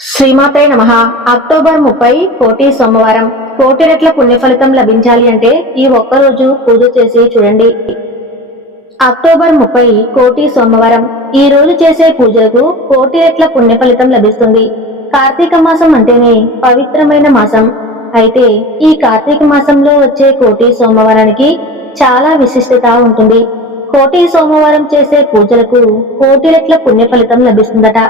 శ్రీమాతే నమః. అక్టోబర్ 30 కోటి సోమవారం. కోటి రెట్ల పుణ్య ఫలితం లభించాలి అంటే ఈ ఒక్కరోజు పూజ చేసి చూడండి. అక్టోబర్ 30 కోటి సోమవారం. ఈ రోజు చేసే పూజలకు కోటి రెట్ల పుణ్య ఫలితం లభిస్తుంది. కార్తీక మాసం అంటేనే పవిత్రమైన మాసం. అయితే ఈ కార్తీక మాసంలో వచ్చే కోటి సోమవారానికి చాలా విశిష్టత ఉంటుంది. కోటి సోమవారం చేసే పూజలకు కోటి రెట్ల పుణ్య ఫలితం లభిస్తుందట.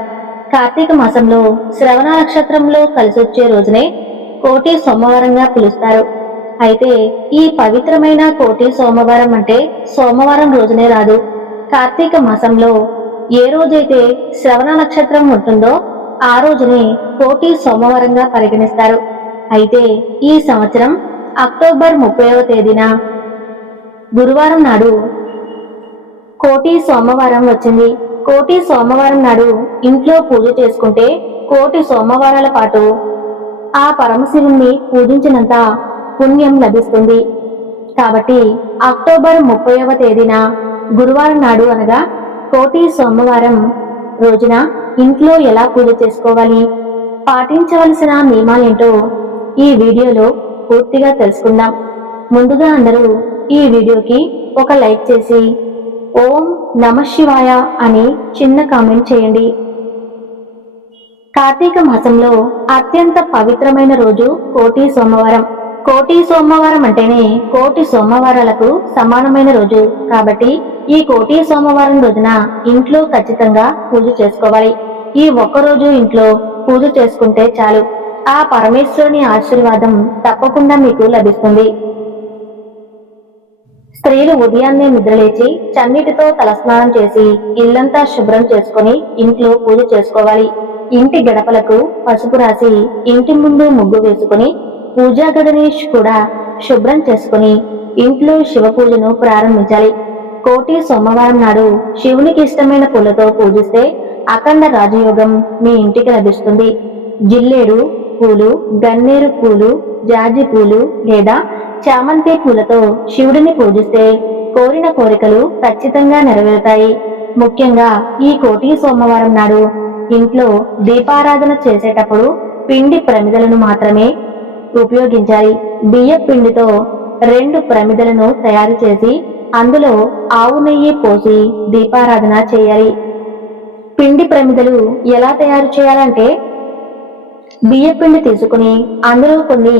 కార్తీక మాసంలో శ్రవణ నక్షత్రంలో కలిసొచ్చే రోజునే కోటి సోమవారంగా పిలుస్తారు. అయితే ఈ పవిత్రమైన కోటి సోమవారం అంటే సోమవారం రోజునే రాదు. కార్తీక మాసంలో ఏ రోజైతే శ్రవణ నక్షత్రం ఉంటుందో ఆ రోజునే కోటి సోమవారంగా పరిగణిస్తారు. అయితే ఈ సంవత్సరం అక్టోబర్ 30వ తేదీన గురువారం నాడు కోటి సోమవారం వచ్చింది. కోటి సోమవారం నాడు ఇంట్లో పూజ చేసుకుంటే కోటి సోమవారాల పాటు ఆ పరమశివుణ్ణి పూజించినంత పుణ్యం లభిస్తుంది. కాబట్టి అక్టోబర్ 30వ తేదీన గురువారం నాడు అనగా కోటి సోమవారం రోజున ఇంట్లో ఎలా పూజ చేసుకోవాలి, పాటించవలసిన నియమాలేంటో ఈ వీడియోలో పూర్తిగా తెలుసుకుందాం. ముందుగా అందరూ ఈ వీడియోకి ఒక లైక్ చేసి ఓం నమఃశివాయ అని చిన్న కామెంట్ చేయండి. కార్తీక మాసంలో అత్యంత పవిత్రమైన రోజు కోటి సోమవారం. కోటి సోమవారం అంటేనే కోటి సోమవారాలకు సమానమైన రోజు. కాబట్టి ఈ కోటి సోమవారం రోజున ఇంట్లో ఖచ్చితంగా పూజ చేసుకోవాలి. ఈ ఒక్కరోజు ఇంట్లో పూజ చేసుకుంటే చాలు, ఆ పరమేశ్వరుని ఆశీర్వాదం తప్పకుండా మీకు లభిస్తుంది. స్త్రీలు ఉదయాన్నే నిద్రలేచి చన్నీటితో తలస్నానం చేసి ఇల్లంతా శుభ్రం చేసుకుని ఇంట్లో పూజ చేసుకోవాలి. ఇంటి గడపలకు పసుపు రాసి ఇంటి ముందు ముగ్గు వేసుకుని పూజా గదిని కూడా శుభ్రం చేసుకుని ఇంట్లో శివ పూజను ప్రారంభించాలి. కోటి సోమవారం నాడు శివునికి ఇష్టమైన పూలతో పూజిస్తే అఖండ రాజయోగం మీ ఇంటికి లభిస్తుంది. జిల్లేడు పూలు, గన్నేరు పూలు, జాజి పూలు లేదా చామంతి పూలతో శివుడిని పూజిస్తే కోరిన కోరికలు ఖచ్చితంగా నెరవేరుతాయి. ముఖ్యంగా ఈ కోటి సోమవారం నాడు ఇంట్లో దీపారాధన చేసేటప్పుడు పిండి ప్రమిదలను మాత్రమే ఉపయోగించాలి. బియ్య పిండితో 2 ప్రమిదలను తయారు చేసి అందులో ఆవు నెయ్యి పోసి దీపారాధన చేయాలి. పిండి ప్రమిదలు ఎలా తయారు చేయాలంటే బియ్య పిండి తీసుకుని అందులో కొన్ని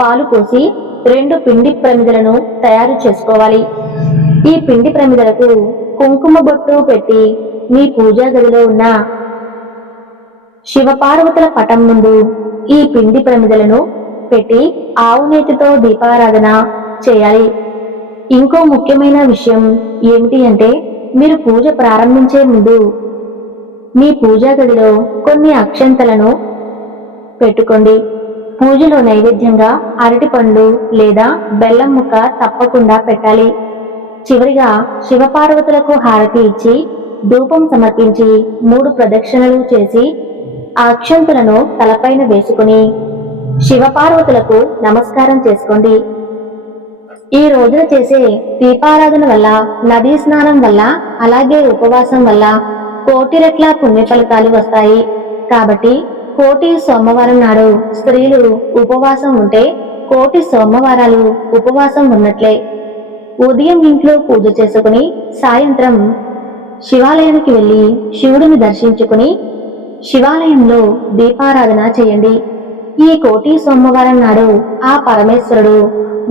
పాలు పోసి 2 పిండి ప్రమిదలను తయారు చేసుకోవాలి. ఈ పిండి ప్రమిదలకు కుంకుమ బొట్టు పెట్టి మీ పూజా గదిలో ఉన్న శివపార్వతుల పటం ముందు ఈ పిండి ప్రమిదలను పెట్టి ఆవు నేతితో దీపారాధన చేయాలి. ఇంకో ముఖ్యమైన విషయం ఏమిటి అంటే మీరు పూజ ప్రారంభించే ముందు మీ పూజా గదిలో కొన్ని అక్షంతలను పెట్టుకోండి. పూజలో నైవేద్యంగా అరటి పండ్లు లేదా బెల్లం ముక్క తప్పకుండా పెట్టాలి. చివరిగా శివపార్వతులకు హారతి ఇచ్చి ధూపం సమర్పించి 3 ప్రదక్షిణలు చేసి ఆ అక్షంతులను తలపైన వేసుకుని శివపార్వతులకు నమస్కారం చేసుకోండి. ఈ రోజున చేసే దీపారాధన వల్ల, నదీ స్నానం వల్ల, అలాగే ఉపవాసం వల్ల కోటి రెట్ల పుణ్య ఫలితాలు వస్తాయి. కాబట్టి కోటి సోమవారం నాడు స్త్రీలు ఉపవాసం ఉంటే కోటి సోమవారాలు ఉపవాసం ఉన్నట్లే. ఉదయం ఇంట్లో పూజ చేసుకుని సాయంత్రం శివాలయానికి వెళ్లి శివుడిని దర్శించుకుని శివాలయంలో దీపారాధన చేయండి. ఈ కోటి సోమవారం నాడు ఆ పరమేశ్వరుడు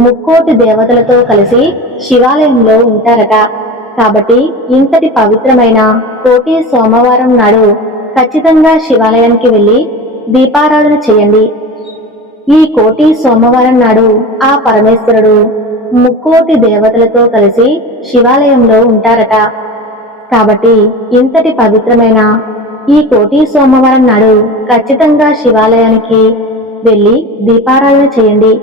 3 దేవతలతో కలిసి శివాలయంలో ఉంటారట. కాబట్టి ఇంతటి పవిత్రమైన కోటి సోమవారం నాడు ఖచ్చితంగా శివాలయానికి వెళ్లి దీపారాధన చేయండి. ఈ కోటి సోమవారం నాడు ఆ పరమేశ్వరుడు 3 దేవతలతో కలిసి శివాలయంలో ఉంటారట. కాబట్టి ఇంతటి పవిత్రమైన ఈ కోటి సోమవారం నాడు ఖచ్చితంగా శివాలయానికి వెళ్లి దీపారాధన చేయండి.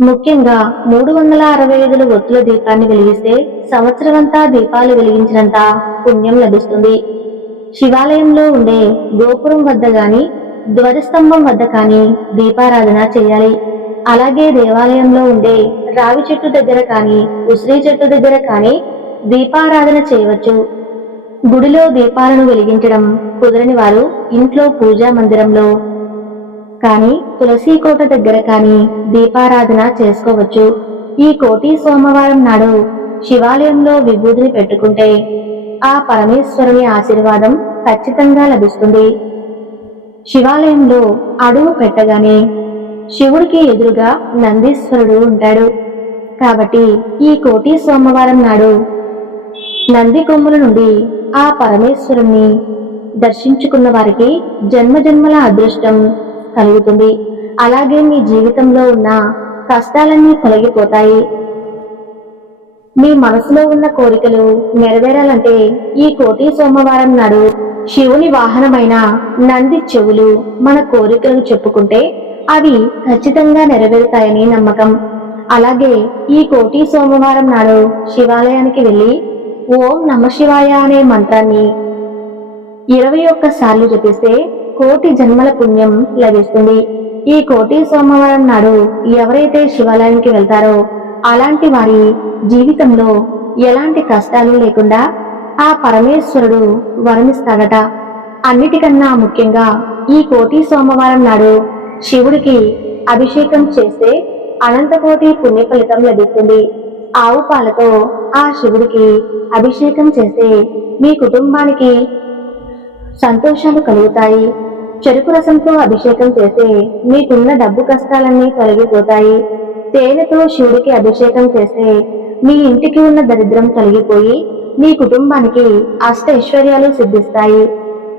ముఖ్యంగా 365 ఒత్తుల దీపాన్ని వెలిగిస్తే సంవత్సరమంతా దీపాలు వెలిగించినంత పుణ్యం లభిస్తుంది. శివాలయంలో ఉండే గోపురం వద్ద గాని, ధ్వజస్తంభం వద్ద కానీ దీపారాధన చేయాలి. అలాగే దేవాలయంలో ఉండే రావి చెట్టు దగ్గర కానీ, ఉసిరి చెట్టు దగ్గర కానీ దీపారాధన చేయవచ్చు. గుడిలో దీపాలను వెలిగించడం కుదరని వారు ఇంట్లో పూజా మందిరంలో కానీ తులసి కోట దగ్గర కానీ దీపారాధన చేసుకోవచ్చు. ఈ కోటి సోమవారం నాడు శివాలయంలో విభూతిని పెట్టుకుంటే ఆ పరమేశ్వరుని ఆశీర్వాదం ఖచ్చితంగా లభిస్తుంది. శివాలయంలో అడుగు పెట్టగానే శివుడికి ఎదురుగా నందీశ్వరుడు ఉంటాడు. కాబట్టి ఈ కోటి సోమవారం నాడు నంది కొమ్ముల నుండి ఆ పరమేశ్వరుణ్ణి దర్శించుకున్న వారికి జన్మజన్మల అదృష్టం కలుగుతుంది. అలాగే మీ జీవితంలో ఉన్న కష్టాలన్నీ తొలగిపోతాయి. మీ మనసులో ఉన్న కోరికలు నెరవేరాలంటే ఈ కోటి సోమవారం నాడు శివుని వాహనమైన నంది చెవులు మన కోరికలను చెప్పుకుంటే అవి ఖచ్చితంగా నెరవేరుతాయని నమ్మకం. అలాగే ఈ కోటి సోమవారం నాడు శివాలయానికి వెళ్లి ఓం నమఃశివాయ అనే మంత్రాన్ని 21 సార్లు జపిస్తే కోటి జన్మల పుణ్యం లభిస్తుంది. ఈ కోటి సోమవారం నాడు ఎవరైతే శివాలయానికి వెళ్తారో అలాంటి వారి జీవితంలో ఎలాంటి కష్టాలు లేకుండా ఆ పరమేశ్వరుడు వరమిస్తాడట. అన్నిటికన్నా ముఖ్యంగా ఈ కోటి సోమవారం నాడు శివుడికి అభిషేకం చేస్తే అనంతకోటి పుణ్య ఫలితం లభిస్తుంది. ఆవు పాలతో ఆ శివుడికి అభిషేకం చేస్తే మీ కుటుంబానికి సంతోషాలు కలుగుతాయి. చెరుకు రసంతో అభిషేకం చేస్తే మీకున్న డబ్బు కష్టాలన్నీ తొలగిపోతాయి. తేనెతో శివుడికి అభిషేకం చేస్తే మీ ఇంటికి ఉన్న దరిద్రం తొలగిపోయి మీ కుటుంబానికి అష్ట ఐశ్వర్యాలు సిద్ధిస్తాయి.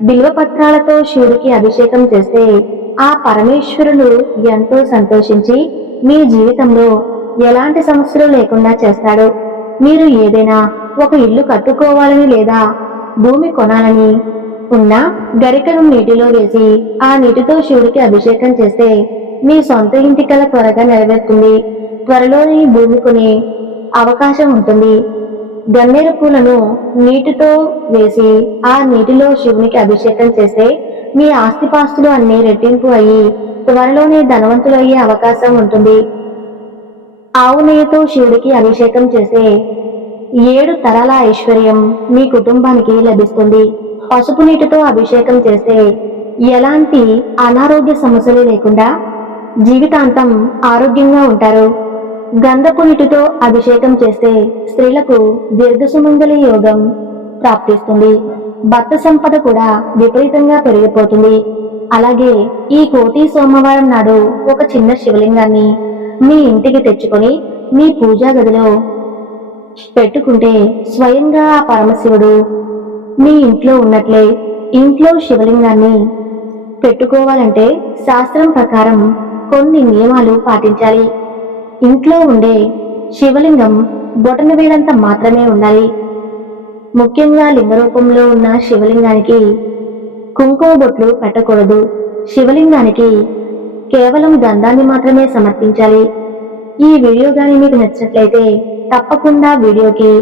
బిల్వపత్రాలతో శివుడికి అభిషేకం చేస్తే ఆ పరమేశ్వరుడు ఎంతో సంతోషించి మీ జీవితంలో ఎలాంటి సమస్యలు లేకుండా చేస్తాడు. మీరు ఏదైనా ఒక ఇల్లు కట్టుకోవాలని లేదా భూమి కొనాలని ఉన్నా గరికను నీటిలో వేసి ఆ నీటితో శివుడికి అభిషేకం చేస్తే మీ సొంత ఇంటి కల త్వరగా నెరవేరుతుంది. త్వరలోనే భూమి కొనే అవకాశం ఉంటుంది. గన్నేరు పూలను నీటితో వేసి ఆ నీటిలో శివునికి అభిషేకం చేస్తే మీ ఆస్తిపాస్తులు అన్ని రెట్టింపు అయ్యి త్వరలోనే ధనవంతులయ్యే అవకాశం ఉంటుంది. ఆవు నెయ్యితో శివుడికి అభిషేకం చేస్తే 7 తరాల ఐశ్వర్యం మీ కుటుంబానికి లభిస్తుంది. పసుపు నీటితో అభిషేకం చేస్తే ఎలాంటి అనారోగ్య సమస్యలు లేకుండా జీవితాంతం ఆరోగ్యంగా ఉంటారు. గంధపు నీటితో అభిషేకం చేస్తే స్త్రీలకు దీర్ఘసుమంగళి యోగం ప్రాప్తిస్తుంది. భర్త సంపద కూడా విపరీతంగా పెరిగిపోతుంది. అలాగే ఈ కోటి సోమవారం నాడు ఒక చిన్న శివలింగాన్ని మీ ఇంటికి తెచ్చుకొని మీ పూజా గదిలో పెట్టుకుంటే స్వయంగా ఆ పరమశివుడు మీ ఇంట్లో ఉన్నట్లే. ఇంట్లో శివలింగాన్ని పెట్టుకోవాలంటే శాస్త్రం ప్రకారం కొన్ని నియమాలు పాటించాలి. ఇంట్లో ఉండే శివలింగం బొటన వేలంత మాత్రమే ఉండాలి. ముఖ్యంగా లింగ రూపంలో ఉన్న శివలింగానికి కుంకుమ బొట్లు పెట్టకూడదు. శివలింగానికి కేవలం గంధాన్ని మాత్రమే సమర్పించాలి. ఈ వీడియో గాని మీకు నచ్చినట్లయితే తప్పకుండా వీడియోకి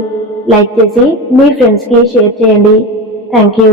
లైక్ చేసి మీ ఫ్రెండ్స్కి షేర్ చేయండి. Thank you.